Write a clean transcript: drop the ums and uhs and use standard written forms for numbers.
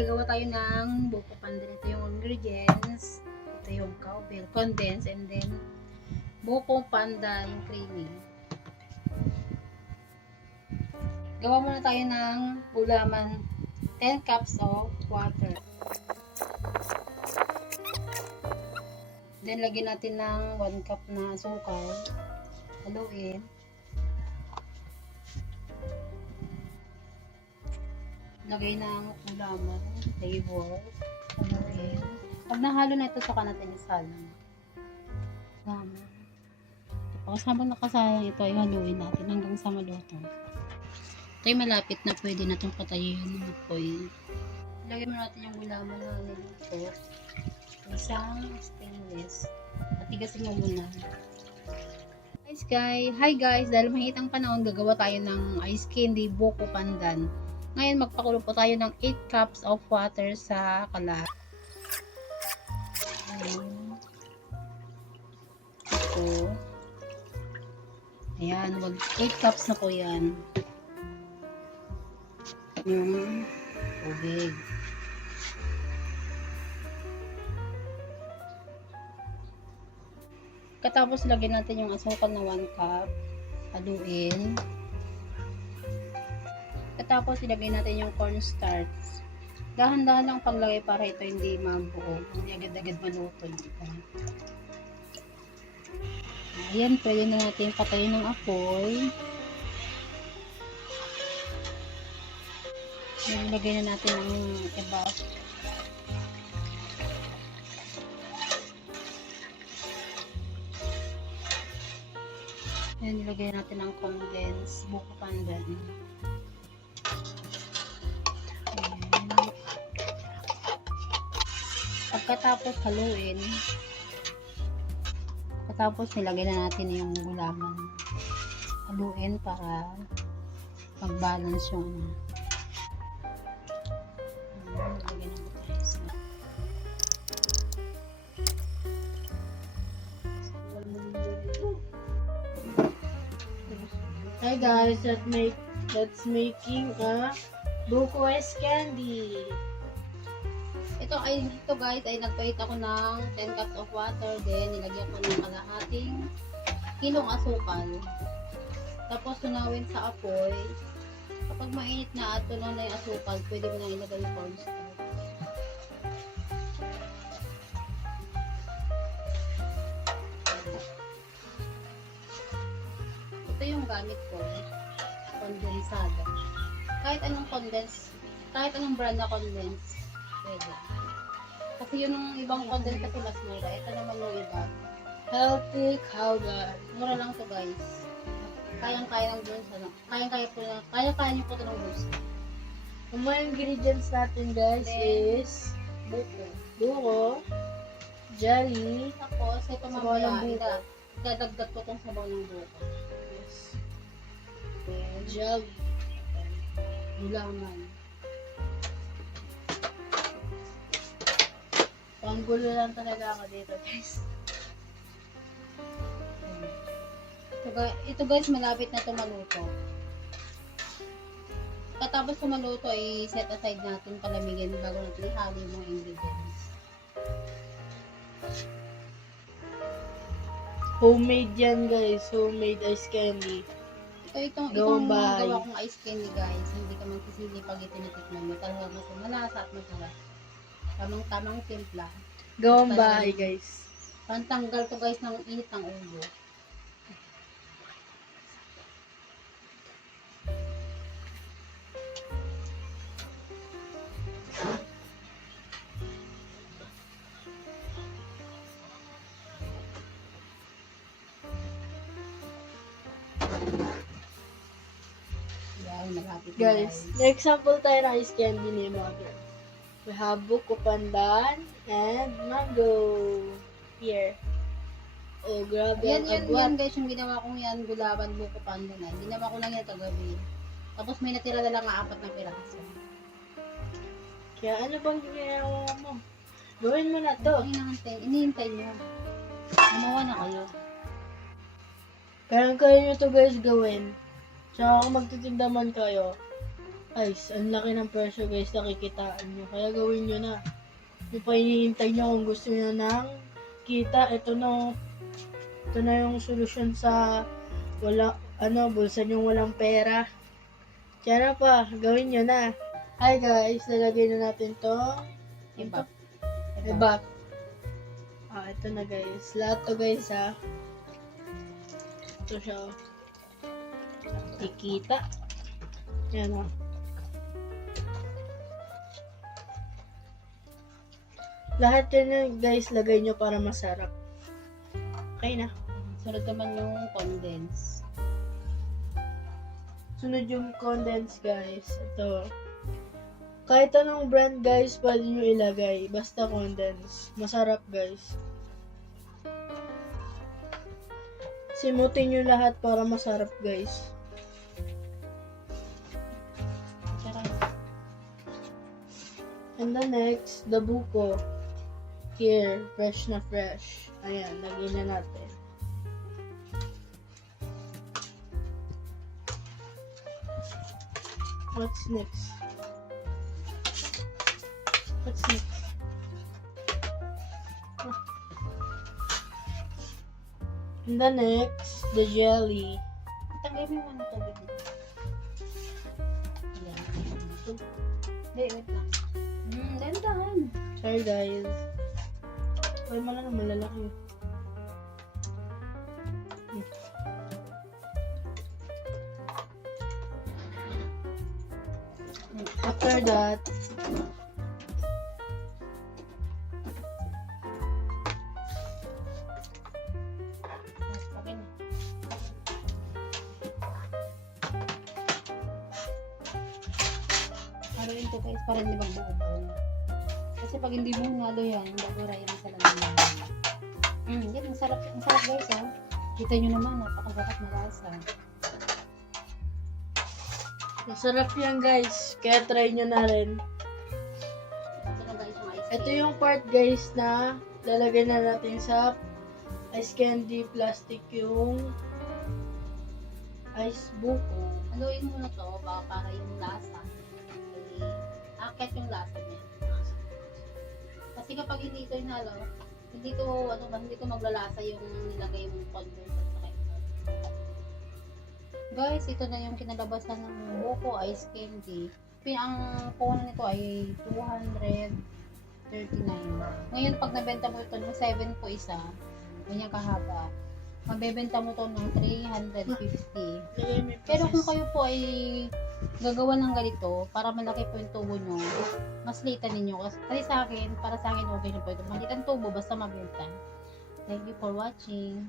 gagawa tayo ng buko pandan. Ito yung ingredients. Ito yung cowbell, condensed, and then buko pandan creamy. Gawa muna tayo ng gulaman. 10 cups of water. Then, lagyan natin ng 1 cup na asukal. Haluin. Lagay ng gulaman, flavor. Haluin. Pag nahalo na ito, saka natin isalang. Tapos habang nakasayang ito, ay haluin natin hanggang sa maluto. Ito ay malapit na pwede na itong patayin ng apoy. Lagyan mo natin yung gulaman na niluto. Isang stainless. At tigasin mo muna. Hi guys, dahil mahit ang panahon, gagawa tayo ng ice candy buko pandan. Ngayon magpakulo po tayo ng 8 cups of water sa kalan. Ito. Ayan, 8 cups na po yan. Yung tubig. Katapos lagyan natin yung asukal na 1 cup. Haluin. Katapos ilagay natin yung cornstarch. Dahan-dahan lang paglagay para ito hindi mabuo. Hindi agad-agad maluto. Ayan, pwede na natin patayin ng apoy. Ilagay na natin ang iba. Ayan, ilagay natin ang condensed buko pandan. Ayan. Pagkatapos haluin, pagkatapos nilagay na natin yung gulaman. Haluin para mag-balance yung lagyan natin tayo. Hi guys, that's making a buko ice candy. Ito guys ay nagpahit ako ng 10 cups of water, then nilagyan ko ng kalahating kilong asukal. Tapos tunawin sa apoy. Kapag mainit na at tunaw na yung asukal, pwede mo na ilagay yung cornstarch. Ito yung gamit ko, condensado. Kahit anong brand na condense, pwede. Kasi yun yung ibang condense kasi mas mura. Ito naman yung iba. Healthy powder. Mura lang to guys. Kayang-kaya ng bulsa. Kaya-kaya nyo po ito ng bulsa. Ang mga ingredients natin guys Then, is buko, jelly, tapos ito sabaw ng mamaya, buko. dadagdag ko itong sabaw ng buko. Yes. Then, Jelly. gulaman. Panggulo lang talaga ako dito guys. Ito guys, malapit na ito maluto. Katapos maluto, i-set aside natin palamigin bago natin ihalo yung mga ingredients. Homemade yan guys. Homemade ice candy. Itong bahay. gawa kong ice candy guys, hindi ka magsisili pag itinitikman mo. Talaga mas malasa at masarap. Tamang timpla. Gawang bahay guys. Pantanggal to guys ng init ng ulo. Yan, malapit na Guys, may example tayo ng ice candy ni mother. We have buko pandan and mango. Here. Oh, grabe Yan, ang yan agwat. guys, yung ginawa kong yan, gulaban buko pandan na. Ginawa ko lang yan kagabi. Tapos may natira na lang 4 na piraso. Kaya ano bang ginagawa mo? Gawin mo na to. Inihintay nyo. Gumawa na kayo. Kaya nyo to guys gawin. Tsaka kung magtitinda man kayo, Guys, ang laki ng presyo guys, nakikitaan nyo. Kaya gawin nyo na. Yung pa hinihintay nyo kung gusto nyo ng kita. Ito na yung solusyon sa bulsa nyo walang pera. Kaya na pa, gawin nyo na. Hi guys, lalagay na natin tong Iba. Ebak. Ito na guys. Lahat to guys ha. Ito siya. Ikita. Yan o. Lahat yan guys, lagay nyo para masarap. Okay na. Sunod naman yung condense. Sunod yung condense guys. Ito. Kahit anong brand guys, pwede nyo ilagay. Basta condense. Masarap guys. Simutin nyo lahat para masarap guys. Tsaka, And the next, the buko. Here, fresh na fresh. Ayan, lagyan na natin. What's next? What's next? And the next, the jelly. tanggalin mo yung ano tubig dito. Ayan. Hindi, wait lang. Dahan-dahan. Sorry guys. Ay, mala na malalaki. After that, Okay na. Haluin ko guys para hindi magbuo-buo. Kasi pag hindi mo hinalo yan, babura yan sa laman. Yan, ang sarap guys ha. Kita nyo naman, napakasarap na lasa. masarap yan guys. Kaya try nyo na rin. Ito na guys yung ice Ito cream. yung part guys na lalagay na natin sa ice candy plastic yung ice buko. Haluin mo na to baka para yung lasa. Akit yung lasa niya. Kasi kapag hindi ito hinalo, hindi to maglalasa yung nilagay mong condense at saka ito. Guys, ito na yung kinalabasan ng buko ice candy. Ang puno nito ay 239. Ngayon pag nabenta mo ito ng 7 po isa, ganyan kahaba, mabebenta mo to ng 350. Lagay mo yung Pero kung pieces. kayo po ay gagawa ng ganito, para malaki po yung tubo nyo, mas litan ninyo. Kasi para sa akin, okay na po ito. Maliit ang tubo, basta mabenta. Thank you for watching.